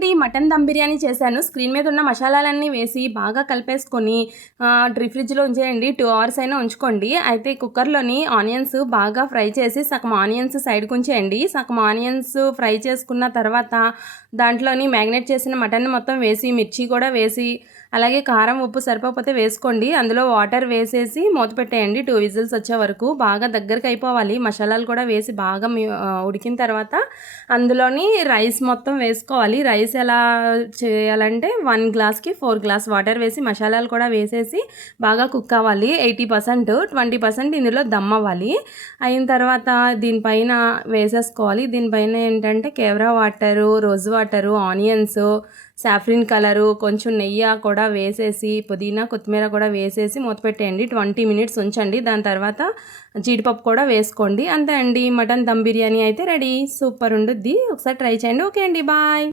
అండి, మటన్ దమ్ బిర్యానీ చేశాను. స్క్రీన్ మీద ఉన్న మసాలాలన్నీ వేసి బాగా కలిపేసుకొని ఫ్రిడ్జ్లో ఉంచేయండి. 2 hours అయినా ఉంచుకోండి. అయితే కుక్కర్లోని ఆనియన్స్ బాగా ఫ్రై చేసి సగం ఆనియన్స్ సైడ్కి ఉంచేయండి. సగం ఆనియన్స్ ఫ్రై చేసుకున్న తర్వాత దాంట్లోని మ్యాగ్నేట్ చేసిన మటన్ మొత్తం వేసి, మిర్చి కూడా వేసి, అలాగే కారం ఉప్పు సరిపోకపోతే వేసుకోండి. అందులో వాటర్ వేసేసి మూత పెట్టేయండి 2 విజిల్స్ వచ్చే వరకు. బాగా దగ్గరికి అయిపోవాలి. మసాలాలు కూడా వేసి బాగా ఉడికిన తర్వాత అందులోని రైస్ మొత్తం వేసుకోవాలి. రైస్ ఎలా చేయాలంటే 1 గ్లాస్కి 4 గ్లాస్ వాటర్ వేసి మసాలాలు కూడా వేసేసి బాగా కుక్ అవ్వాలి. 80%, 20% ఇందులో దమ్ అవ్వాలి. అయిన తర్వాత దీనిపైన వేసేసుకోవాలి. దీనిపైన ఏంటంటే కేవరా water, rose water, onions, saffron colour, కొంచెం నెయ్యి కూడా వేసేసి, పుదీనా కొత్తిమీర కూడా వేసేసి మూత పెట్టేయండి. 20 minutes ఉంచండి. దాని తర్వాత జీడిపప్పు కూడా వేసుకోండి. అంతే అండి, మటన్ దమ్ బిర్యానీ అయితే రెడీ. సూపర్ ఉండుద్ది. ఒకసారి ట్రై చేయండి. ఓకే అండి, బాయ్.